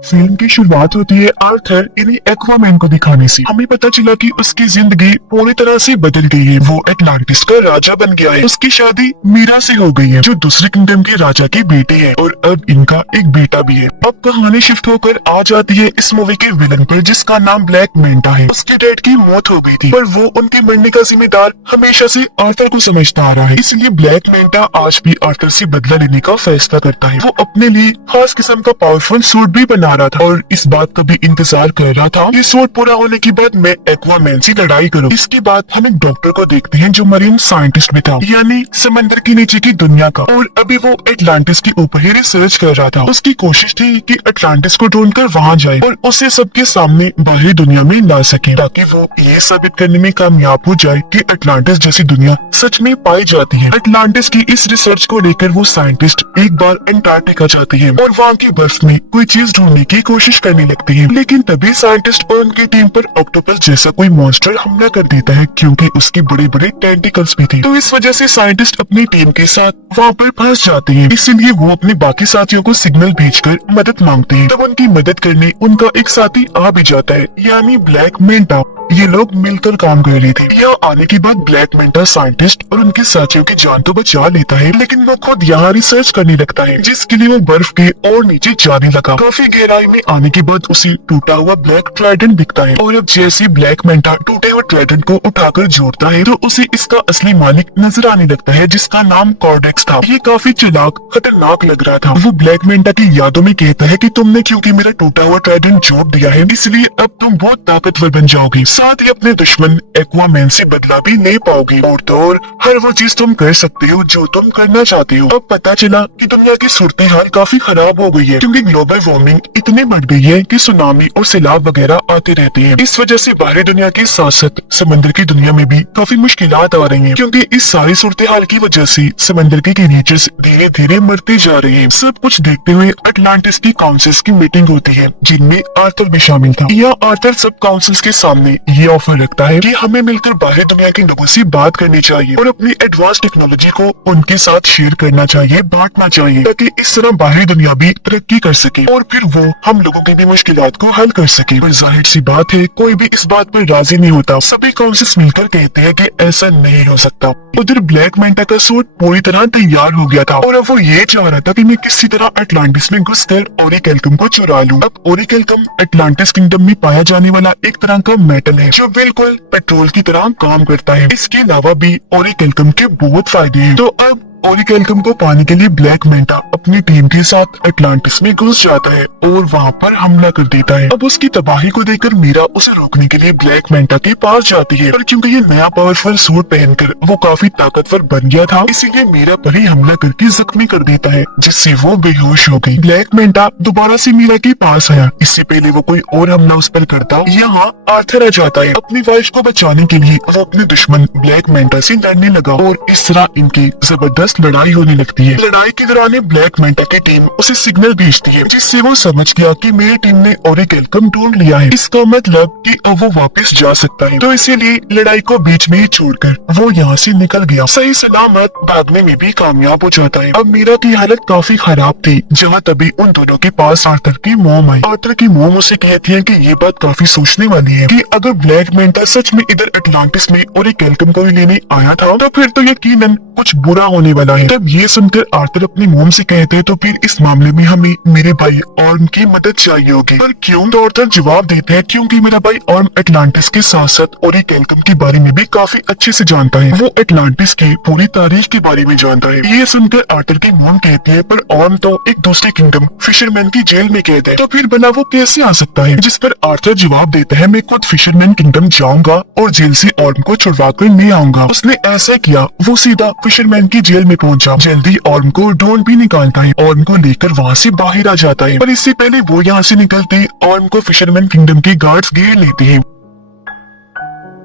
Film की शुरुआत होती है आर्थर यानी एक्वामैन को दिखाने से। हमें पता चला कि उसकी जिंदगी पूरी तरह से बदल गई है। वो एटलांटिस का राजा बन गया है। उसकी शादी मीरा से हो गई है जो दूसरे किंगडम के राजा की बेटी है और अब इनका एक बेटा भी है। अब कहानी शिफ्ट होकर आ जाती है इस मूवी के विलन पर जिसका नाम ब्लैक मेंटा है। उसके डैड की मौत हो गई थी पर वो उनके मरने का जिम्मेदार हमेशा से आर्थर को समझता आ रहा है। इसलिए ब्लैक मेंटा आज भी आर्थर से बदला लेने का फैसला करता है। वो अपने लिए खास किस्म का पावरफुल सूट भी बना रहा था और इस बात का भी इंतजार कर रहा था ये सूट पूरा होने के बाद मैं एक्वामैन से लड़ाई करूं। इसके बाद हम एक डॉक्टर को देखते हैं जो मरीन साइंटिस्ट भी था यानी समंदर के नीचे की दुनिया का, और अभी वो एटलांटिस के ऊपर ही रिसर्च कर रहा था। उसकी कोशिश थी कि एटलांटिस को ढूंढकर वहां जाए और उसे सबके सामने बाहरी दुनिया में ला सके ताकि वो ये साबित करने में कामयाब हो जाए कि एटलांटिस जैसी दुनिया सच में पाई जाती है। एटलांटिस की इस रिसर्च को लेकर वो साइंटिस्ट एक बार अंटार्कटिका जाती है और वहाँ की बर्फ में कोई चीज ढूंढने की कोशिश करने लगती है। लेकिन तभी साइंटिस्ट और उनकी टीम पर ऑक्टोपस जैसा कोई मॉन्स्टर हमला कर देता है क्योंकि उसके बड़े बड़े टेंटिकल्स भी थे। तो इस वजह से साइंटिस्ट अपनी टीम के साथ वहाँ पर फंस जाते हैं। इसीलिए वो अपने बाकी साथियों को सिग्नल भेजकर मदद मांगते हैं। तब उनकी मदद करने उनका एक साथी आ भी जाता है यानी ब्लैक मेंटा। ये लोग मिलकर काम कर रहे थे। यहाँ आने के बाद ब्लैक मेंटा साइंटिस्ट और उनके साथियों की जान तो बचा लेता है लेकिन वो खुद यहाँ रिसर्च करने लगता है जिसके लिए वो बर्फ के और नीचे जाने लगा। काफी गहराई में आने के बाद उसे टूटा हुआ ब्लैक ट्राइडेंट दिखता है और अब जैसे ब्लैक मेंटा टूटे हुए ट्राइडेंट को उठाकर जोड़ता है तो उसे इसका असली मालिक नजर आने लगता है जिसका नाम कॉर्डेक्स था। ये काफी चालाक खतरनाक लग रहा था। वो ब्लैक मेंटा की यादों में कहता है कि तुमने क्योंकि मेरा टूटा हुआ ट्राइडेंट जोड़ दिया है इसलिए अब तुम बहुत ताकतवर बन जाओगे, साथ ही अपने दुश्मन एक्वामैन से बदला भी ले पाओगे और तो और हर वो चीज तुम कर सकते हो जो तुम करना चाहते हो। अब पता चला कि दुनिया की सूरत हाल काफी खराब हो गई है क्योंकि ग्लोबल वार्मिंग इतनी बढ़ गई है कि सुनामी और सैलाब वगैरह आते रहते हैं। इस वजह से बाहरी दुनिया के साथ साथ समंदर की दुनिया में भी काफी मुश्किलात आ रही हैं क्योंकि इस सारी सूरत हाल की वजह से समंदर के क्रीचर्स धीरे धीरे मरते जा रहे हैं। सब कुछ देखते हुए अटलांटिस की काउंसिल्स की मीटिंग होती है जिनमें आर्थर भी शामिल था। यह आर्थर सब काउंसिल्स के सामने ये ऑफर रखता है कि हमें मिलकर बाहरी दुनिया के लोगों से बात करनी चाहिए और अपनी एडवांस टेक्नोलॉजी को उनके साथ शेयर करना चाहिए, बांटना चाहिए ताकि इस तरह बाहरी दुनिया भी तरक्की कर सके और फिर वो हम लोगों की भी मुश्किलात को हल कर सके। पर जाहिर सी बात है कोई भी इस बात पर राजी नहीं होता। सभी काउंसिल्स मिलकर कहते हैं कि ऐसा नहीं हो सकता। उधर ब्लैक मेंटा का सूट पूरी तरह तैयार हो गया था और अब वो ये चाह रहा था कि मैं किसी तरह अटलांटिस में घुसकर ओरिकेल्कम को चुरा लूं। अब ओरिकेल्कम अटलांटिस किंगडम में पाया जाने वाला एक तरह का मेटल है जो बिल्कुल पेट्रोल की तरह काम करता है। इसके अलावा भी ओरिकेल्कम के बहुत फायदे हैं। तो अब ओरिकेल्कम को पाने के लिए ब्लैक मेंटा अपनी टीम के साथ अटलांटिस में घुस जाता है और वहाँ पर हमला कर देता है। अब उसकी तबाही को देखकर मीरा उसे रोकने के लिए ब्लैक मेंटा के पास जाती है पर क्योंकि ये नया पावरफुल सूट पहनकर वो काफी ताकतवर बन गया था इसीलिए मीरा पर ही हमला करके जख्मी कर देता है जिससे वो बेहोश हो गई। ब्लैक मेंटा दोबारा से मीरा के पास आया। इससे पहले वो कोई और हमला उस पर करता यहाँ आर्थर आ जाता है। अपनी वाइफ को बचाने के लिए वो अपने दुश्मन ब्लैक मेंटा से लड़ने लगा और इस तरह इनकी जबरदस्त लड़ाई होने लगती है। लड़ाई के दौरान ब्लैक मेंटा की टीम उसे सिग्नल भेजती है जिससे वो समझ गया कि मेरी टीम ने ओरिकेल्कम ढूंढ लिया है। इसका मतलब कि अब वो वापस जा सकता है तो इसीलिए लड़ाई को बीच में ही छोड़कर वो यहाँ से निकल गया। सही सलामत भागने में भी कामयाब हो जाता है। अब मीरा की हालत काफी खराब थी जहाँ तभी उन दोनों के पास आर्थर की मोम आई। आर्थर की मोम उसे कहती है कि ये बात काफी सोचने वाली है कि अगर ब्लैक मेंटा सच में इधर अटलांटिस में ओरिकेल्कम को लेने आया था तो फिर तो यकीनन कुछ बुरा होने वाला है। तब ये सुनकर आर्थर अपनी मोम से कहते हैं तो फिर इस मामले में हमें मेरे भाई ऑर्म की मदद चाहिए होगी। पर क्यों? तो आर्थर जवाब देते हैं क्योंकि मेरा भाई ऑर्म अटलांटिस के साथ साथ ओरिकेल्कम के बारे में भी काफी अच्छे से जानता है। वो अटलांटिस की पूरी तारीख के बारे में जानता है। ये सुनकर आर्थर की मोम कहती है पर ऑर्म तो एक दूसरे किंगडम फिशरमैन की जेल में कैद है तो फिर भला वो कैसे आ सकता है? जिस पर आर्थर जवाब देता है मैं खुद फिशरमैन किंगडम जाऊंगा और जेल से ऑर्म को छुड़वा कर ले आऊंगा। उसने ऐसा किया, वो सीधा फिशरमैन की जेल में पहुंचा। जल्दी ऑर्म को ढूंढ भी निकालता है, ऑर्म को लेकर वहाँ से बाहर आ जाता है। पर इससे पहले वो यहाँ से निकलते ऑर्म को फिशरमैन किंगडम के गार्ड्स घेर लेते हैं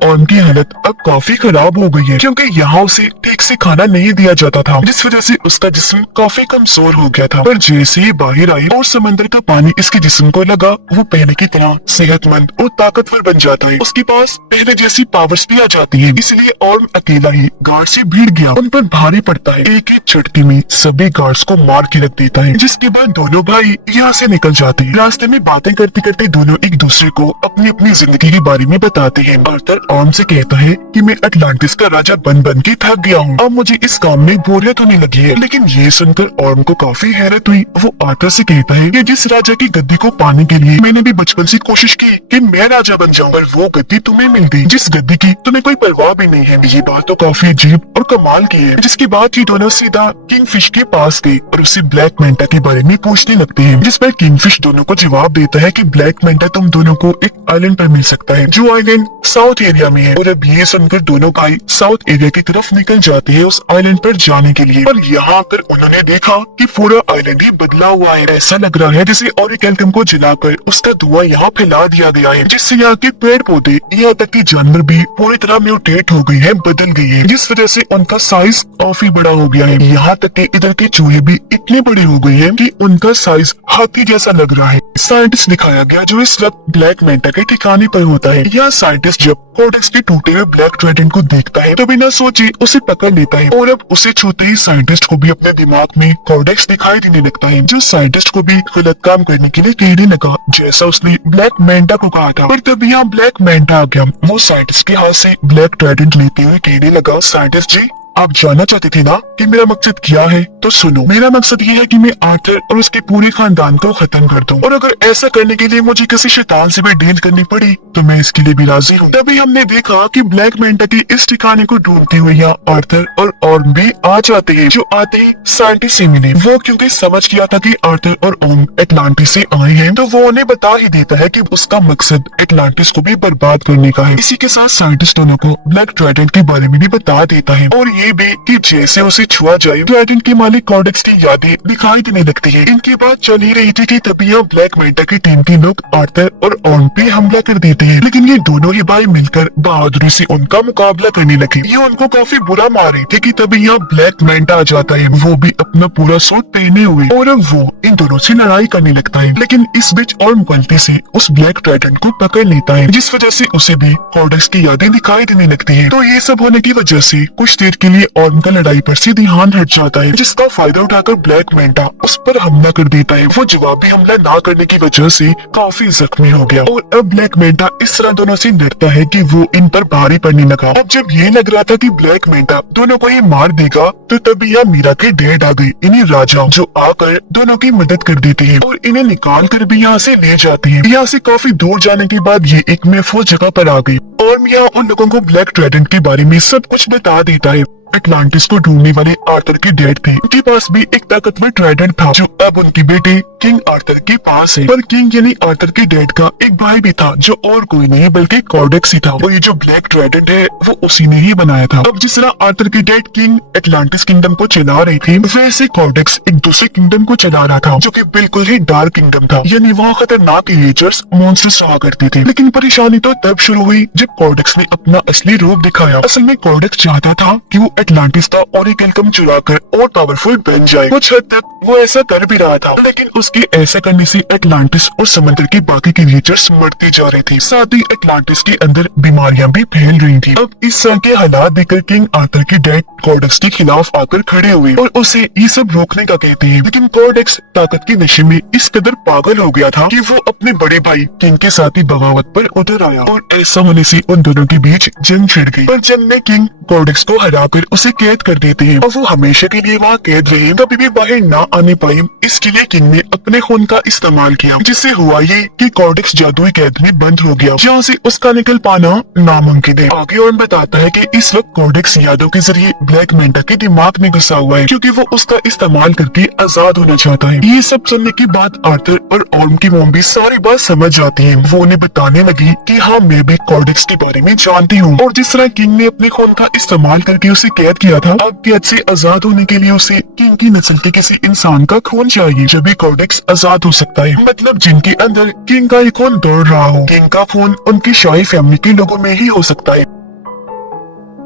ऑर्म की हालत अब काफी खराब हो गई है, क्योंकि यहाँ उसे ठीक से खाना नहीं दिया जाता था, जिस वजह से उसका जिस्म काफी कमजोर हो गया था। पर जैसे ही बाहर आई और समंदर का पानी इसके जिस्म को लगा, वो पहले की तरह सेहतमंद और ताकतवर बन जाता है। उसके पास पहले जैसी पावर्स भी आ जाती है, इसलिए ऑर्म अकेला ही गार्ड से भिड़ गया, उन पर भारी पड़ता है। एक ही झटके में सभी गार्ड्स को मार के रख देता है, जिसके बाद दोनों भाई यहाँ से निकल जाते हैं। रास्ते में बातें करते करते दोनों एक दूसरे को अपनी अपनी जिंदगी के बारे में बताते हैं। आर्थर ऑर्म से कहता है कि मैं अटलांटिस का राजा बन बन के थक गया हूँ, अब मुझे इस काम में बोरियत होने लगी है। लेकिन ये सुनकर ऑर्म को काफी हैरत हुई। वो आर्थर से कहता है कि जिस राजा की गद्दी को पाने के लिए मैंने भी बचपन से कोशिश की कि मैं राजा बन जाऊं, पर वो गद्दी तुम्हें मिल गई जिस गद्दी की तुम्हें कोई परवाह भी नहीं है। ये बात तो काफी अजीब और कमाल की है। जिसके बाद ये दोनों सीधा किंगफिश के पास गए और उससे ब्लैक मेंटा के बारे में पूछने लगते हैं, जिस पर किंगफिश दोनों को जवाब देता है कि ब्लैक मेंटा तुम दोनों को एक आइलैंड पर मिल सकता है, जो आइलैंड साउथ एरिया में है। और अब ये सुनकर दोनों भाई साउथ एरिया की तरफ निकल जाते हैं उस आइलैंड पर जाने के लिए। पर यहाँ पर उन्होंने देखा कि पूरा आइलैंड ही बदला हुआ है। ऐसा लग रहा है जैसे ऑरिकेल्कम को जलाकर उसका धुआं यहाँ फैला दिया गया है, जिससे यहाँ के पेड़ पौधे यहाँ तक कि जानवर भी पूरी तरह म्यूटेट हो गए हैं, बदल गई है, जिस वजह से उनका साइज काफी बड़ा हो गया है। यहाँ तक कि इधर के चूहे भी इतने बड़े हो गए हैं कि उनका साइज हाथी जैसा लग रहा है। साइंटिस्ट दिखाया गया जो इस वक्त ब्लैक मेंटा के ठिकाने पर होता है। यह साइंटिस्ट जब कोडेक्स के टूटे हुए ब्लैक ट्राइडेंट को देखता है तो बिना सोचे उसे पकड़ लेता है, और अब उसे छूते ही साइंटिस्ट को भी अपने दिमाग में कोडेक्स दिखाई देने लगता है, जो साइंटिस्ट को भी गलत काम करने के लिए कहने लगा, जैसा उसने ब्लैक मेंटा को कहा था। पर तभी यहाँ ब्लैक मेंटा आ गया। वो साइंटिस्ट के हाथ से ब्लैक ट्राइडेंट लेते हुए कहने लगा, साइंटिस्ट जी आप जानना चाहते थे ना कि मेरा मकसद क्या है, तो सुनो, मेरा मकसद ये है कि मैं आर्थर और उसके पूरे खानदान को खत्म कर दूं, और अगर ऐसा करने के लिए मुझे किसी शैतान से भी डील करनी पड़ी तो मैं इसके लिए भी राजी हूँ। तभी हमने देखा कि ब्लैक मेंटा के इस ठिकाने को ढूंढते हुए यहाँ आर्थर और ऑर्म भी आ जाते हैं, जो आते ही साइंटिस्ट से मिले। वो क्योंकि समझ गया था कि आर्थर और ऑर्म अटलांटिस से आए हैं, तो वो उन्हें बता ही देता है कि उसका मकसद अटलांटिस को भी बर्बाद करने का है। इसी के साथ साइंटिस्ट दोनों को ब्लैक ट्राइडेंट के बारे में भी बता देता है, और ये भी कि जैसे उसे छुआ जाए ट्राइडेंट के मालिक कोडेक्स की यादें दिखाई देने लगती है। इनकी बात चल ही रही थी कि तभी यहाँ ब्लैक मेंटा की टीम के लोग आर्थर और ऑर्म पे हमला कर देते हैं, लेकिन ये दोनों ही भाई मिलकर बहादुरी से उनका मुकाबला करने लगे। ये उनको काफी बुरा मार रहे थे कि तभी यहाँ ब्लैक मेंटा आ जाता है, वो भी अपना पूरा सूट पहने हुए, और अब वो इन दोनों से लड़ाई करने लगता है। लेकिन इस बीच ऑर्म गलती से उस ब्लैक ट्राइडेंट को पकड़ लेता है, जिस वजह से उसे भी कोडेक्स की यादें दिखाई देने लगती है। तो ये सब होने की वजह से कुछ देर के लिए ऑर्म का लड़ाई पर से ध्यान हट जाता है, जिसका फायदा उठाकर ब्लैक मेंटा उस पर हमला कर देता है। वो जवाबी हमला ना करने की वजह से काफी जख्मी हो गया, और अब ब्लैक मेंटा इस तरह दोनों से डरता है कि वो इन पर भारी पड़ने लगा। अब जब ये लग रहा था कि ब्लैक मेंटा दोनों को ही मार देगा, तो तभी यहाँ मीरा के डैड आ गए, इन्हें राजा, जो आकर दोनों की मदद कर देते हैं और इन्हें निकाल कर भी यहाँ से ले जाते हैं। यहाँ से काफी दूर जाने के बाद ये एक महफूज जगह पर आ गई, और यहाँ उन लोगों को ब्लैक ट्राइडेंट के बारे में सब कुछ बता देता है। अटलांटिस को ढूंढने वाले आर्थर के डैड थे, उनके पास भी एक ताकतवर ट्राइडेंट था, जो अब उनके बेटे किंग आर्थर के पास है। पर किंग यानी आर्थर के डैड का एक भाई भी था, जो और कोई नहीं बल्कि कोडेक्स ही था। और ये जो ब्लैक ट्राइडेंट है वो उसी ने ही बनाया था। अब जिस तरह आर्थर के डैड किंग अटलांटिस किंगडम को चला रहे थे, वैसे कोडेक्स एक दूसरे किंगडम को चला रहा था, जो कि बिल्कुल ही डार्क किंगडम था, यानी वहाँ खतरनाक क्रिएचर्स मॉन्स्टर्स रहा करते थे। लेकिन परेशानी तो तब शुरू हुई जब कोडेक्स ने अपना असली रूप दिखाया। असल में कोडेक्स चाहता था कि वो अटलांटिस का ऑरिकेल्कम चुराकर और पावरफुल बन जाए। कुछ हद तक वो ऐसा कर भी रहा था, लेकिन उसके ऐसा करने से अटलांटिस और समुद्र के बाकी क्रिएचर्स मरते जा रहे थे। साथ ही अटलांटिस के अंदर बीमारियां भी फैल रही थी। अब इस साल के हालात देखकर किंग आर्थर के डैड कोडेक्स के खिलाफ आकर खड़े हुए और उसे ये सब रोकने का कहते हैं। लेकिन कोडेक्स ताकत के नशे में इस कदर पागल हो गया था कि वो अपने बड़े भाई किंग के साथ ही बगावत पर उतर आया, और ऐसा होने से उन दोनों के बीच जंग छिड़ गई। पर जंग में किंग कोडेक्स को हराकर उसे कैद कर देते हैं, और वो हमेशा के लिए वहाँ कैद रहे, कभी भी बाहर ना आने पाए। इसके लिए किंग ने अपने खून का इस्तेमाल किया, जिससे हुआ ये कि कोडेक्स जादुई कैद में बंद हो गया, जहाँ से उसका निकल पाना नामुमकिन है। आगे और बताता है कि इस वक्त कोडेक्स यादों के जरिए ब्लैक मेंटा के दिमाग में घुसा हुआ है, क्योंकि वो उसका इस्तेमाल करके आजाद होना चाहता है। ये सब सुनने के बाद आर्थर और ऑर्म की मॉम भी सारी बात समझ जाती है। वो उन्हें बताने लगी कि हाँ, मैं भी कोडेक्स के बारे में जानती हूँ, और जिस तरह किंग ने अपने खून का इस्तेमाल करके उसे कैद किया था, अब कैद से आजाद होने के लिए उसे किंग की नस्ल के किसी इंसान का खून चाहिए, जब भी कोडेक्स आजाद हो सकता है। मतलब जिनके अंदर किंग का एक खून दौड़ रहा हो। किंग का खून उनकी शाही फैमिली के लोगों में ही हो सकता है।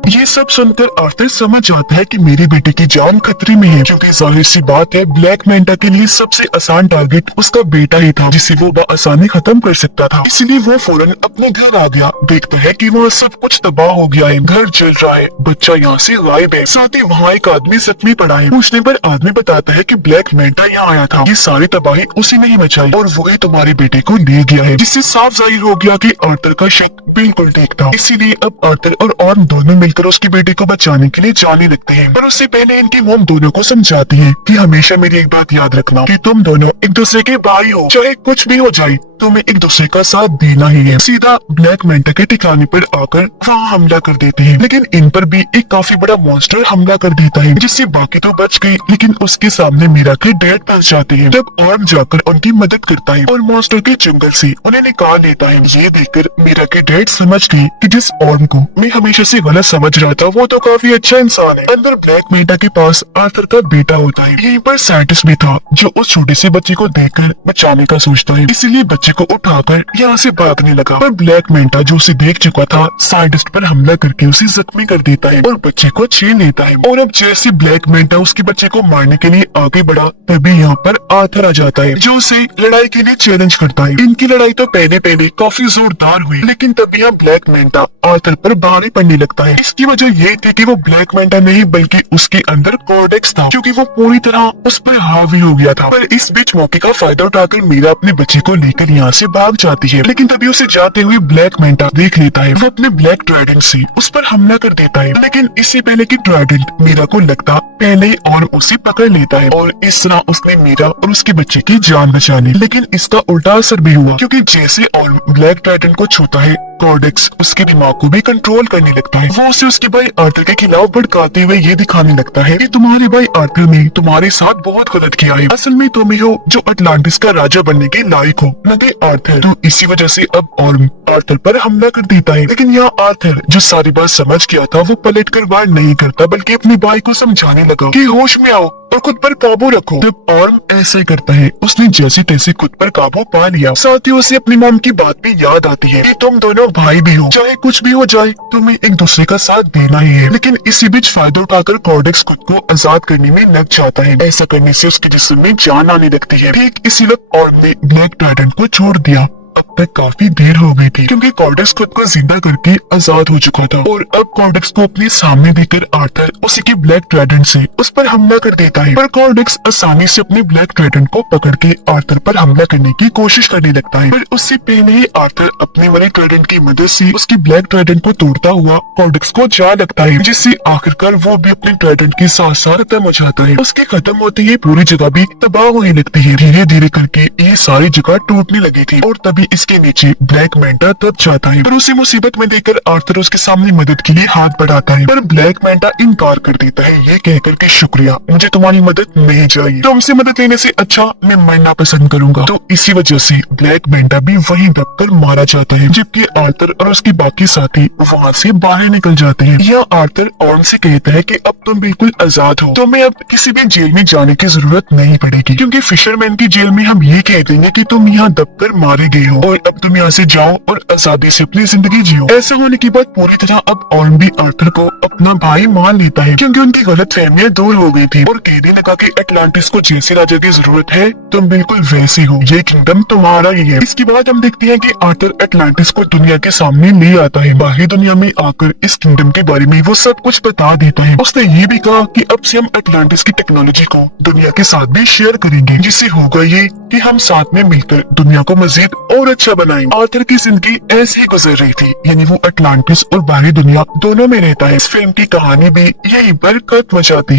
ये सब सुनकर आर्थर समझ जाता है कि मेरे बेटे की जान खतरे में है, क्योंकि जाहिर सी बात है ब्लैक मैंटा के लिए सबसे आसान टारगेट उसका बेटा ही था, जिसे वो आसानी खत्म कर सकता था। इसलिए वो फौरन अपने घर आ गया। देखता है कि वहाँ सब कुछ तबाह हो गया है, घर जल रहा है, बच्चा यहाँ से गायब है, साथ ही वहाँ एक आदमी जख्मी पड़ा है। पूछने पर आदमी बताता है कि ब्लैक मैंटा यहाँ आया था, ये सारी तबाही उसी ने ही मचाई और वही तुम्हारे बेटे को ले गया है, जिससे साफ जाहिर हो गया कि आर्थर का शक बिल्कुल ठीक था। इसीलिए अब आर्थर और ऑर्म दोनों मिलकर उसके बेटे को बचाने के लिए जाने लगते हैं। पर उससे पहले इनकी मॉम दोनों को समझाती है कि हमेशा मेरी एक बात याद रखना कि तुम दोनों एक दूसरे के भाई हो, चाहे कुछ भी हो जाए तुम्हें एक दूसरे का साथ देना ही है। सीधा ब्लैक मैंटा के ठिकाने पर आकर वहाँ हमला कर देते हैं, लेकिन इन पर भी एक काफी बड़ा मॉन्स्टर हमला कर देता है, जिससे बाकी तो बच गए, लेकिन उसके सामने मीरा के डैड फंस जाते हैं। तब ऑर्म जाकर उनकी मदद करता है और मॉन्स्टर के जंगल से उन्हें निकाल लेता है। ये देखकर मीरा के डैड समझ गए कि जिस ऑर्म को मैं हमेशा से गलत समझ रहा था वो तो काफी अच्छा इंसान है। अंदर ब्लैक मैंटा के पास आर्थर का बेटा होता है। यहीं पर साइंटिस्ट भी था जो उस छोटे से बच्चे को देखकर बचाने का सोचता है, इसीलिए बच्चे को उठाकर यहाँ से भागने लगा। पर ब्लैक मैंटा जो उसे देख चुका था साइंटिस्ट पर हमला करके उसे जख्मी कर देता है और बच्चे को छीन लेता है। और अब जैसे ब्लैक मैंटा उसके बच्चे को मारने के लिए आगे बढ़ा, तभी यहाँ पर आर्थर आ जाता है जो उसे लड़ाई के लिए चैलेंज करता है। इनकी लड़ाई तो पहले काफी जोरदार हुई, लेकिन तभी यहाँ ब्लैक मैंटा आर्थर पर भारी पड़ने लगता है। इसकी वजह ये थी कि वो ब्लैक मैंटा नहीं बल्कि उसके अंदर कॉर्डेक्स था, क्योंकि वो पूरी तरह उस पर हावी हो गया था। पर इस बीच मौके का फायदा उठाकर मीरा अपने बच्चे को लेकर यहाँ से भाग जाती है, लेकिन तभी उसे जाते हुए ब्लैक मैंटा देख लेता है। वो अपने ब्लैक ट्राइडेंट से उस पर हमला कर देता है, लेकिन इससे पहले कि ट्राइडेंट मीरा को लगता पहले और उसे पकड़ लेता है और इस तरह उसने मीरा और उसके बच्चे की जान बचा ली। लेकिन इसका उल्टा असर भी हुआ, क्योंकि जैसे और ब्लैक ट्राइडेंट को छूता है कॉर्डेक्स उसके दिमाग को भी कंट्रोल करने लगता है। वो उसे उसके भाई आर्थर के खिलाफ भड़काते हुए ये दिखाने लगता है कि तुम्हारे भाई आर्थर ने तुम्हारे साथ बहुत गलत किया है, असल में तुम ही हो जो अटलांटिस का राजा बनने के लायक हो, न कि आर्थर। तो इसी वजह से अब ऑर्म आर्थर पर हमला कर देता है, लेकिन यहाँ आर्थर जो सारी बात समझ गया था वो पलट कर वार नहीं करता, बल्कि अपने भाई को समझाने लगा कि होश में आओ और खुद पर काबू रखो। जब ऑर्म ऐसे करता है उसने जैसे तैसे खुद पर काबू पा लिया। साथ ही उसे अपनी मॉम की बात भी याद आती है कि तुम दोनों भाई भी हो, चाहे कुछ भी हो जाए तुम्हें एक दूसरे का साथ देना ही है। लेकिन इसी बीच फायदा उठाकर कॉर्डेक्स खुद को आजाद करने में लग जाता है। ऐसा करने से उसके जिस्म में जान आने लगती है। ठीक इसी वक्त ऑर्म ने ब्लैक ट्राइडेंट को छोड़ दिया। अब तक काफी देर हो गई थी, क्योंकि कॉर्डेक्स खुद को जिंदा करके आजाद हो चुका था और अब कॉर्डेक्स को अपने सामने देखकर आर्थर उसी के ब्लैक ट्राइडेंट से उस पर हमला कर देता है। पर कॉर्डेक्स आसानी से अपने ब्लैक ट्राइडेंट को पकड़ के आर्थर पर हमला करने की कोशिश करने लगता है। पर उससे पहले ही आर्थर अपने वाले ट्राइडेंट की मदद से उसके ब्लैक ट्राइडेंट को तोड़ता हुआ कॉर्डेक्स को जा लगता है, जिससे आखिरकार वो भी अपने ट्राइडेंट के साथ साथ खत्म हो जाता है। उसके खत्म होते ही पूरी जगह भी तबाह होने लगती है। धीरे धीरे करके ये सारी जगह टूटने लगी थी और तभी इसके नीचे ब्लैक मैंटा दब जाता है। पर उसे मुसीबत में देखकर आर्थर उसके सामने मदद के लिए हाथ बढ़ाता है, पर ब्लैक मैंटा इनकार कर देता है ये कहकर के शुक्रिया, मुझे तुम्हारी मदद नहीं चाहिए, तुमसे मदद लेने से अच्छा मैं मरना पसंद करूंगा। तो इसी वजह से ब्लैक मैंटा भी वहीं दबकर मारा जाता है, जबकि आर्थर और उसके बाकी साथी वहाँ से बाहर निकल जाते हैं। यह आर्थर ऑर्म से कहता है कि अब तुम बिल्कुल आजाद हो, तुम्हें अब किसी भी जेल में जाने की जरूरत नहीं पड़ेगी, क्योंकि फिशरमैन की जेल में हम ये कह देंगे कि तुम यहाँ दबकर मारे गए हो और अब तुम यहाँ से जाओ और आजादी से अपनी जिंदगी जियो। ऐसा होने के बाद पूरी तरह अब ऑर्म भी आर्थर को अपना भाई मान लेता है, क्योंकि उनकी गलत फहमियां दूर हो गई थी और कहने लगा कि अटलांटिस को जैसे राजा की जरूरत है तुम बिल्कुल वैसे हो, ये किंगडम तुम्हारा ही है। इसके बाद हम देखते हैं कि आर्थर अटलांटिस को दुनिया के सामने ले आता है। बाहरी दुनिया में आकर इस किंगडम के बारे में वो सब कुछ बता देता है। उसने ये भी कहा कि अब से हम अटलांटिस की टेक्नोलॉजी को दुनिया के साथ भी शेयर करेंगे, जिससे होगा ये कि हम साथ में मिलकर दुनिया को मजीद और अच्छा बनाएंगे। आर्थर की जिंदगी ऐसे ही गुजर रही थी, यानी वो अटलांटिस और बाहरी दुनिया दोनों में रहता है। इस फिल्म की कहानी भी यहीं पर खत्म हो जाती है।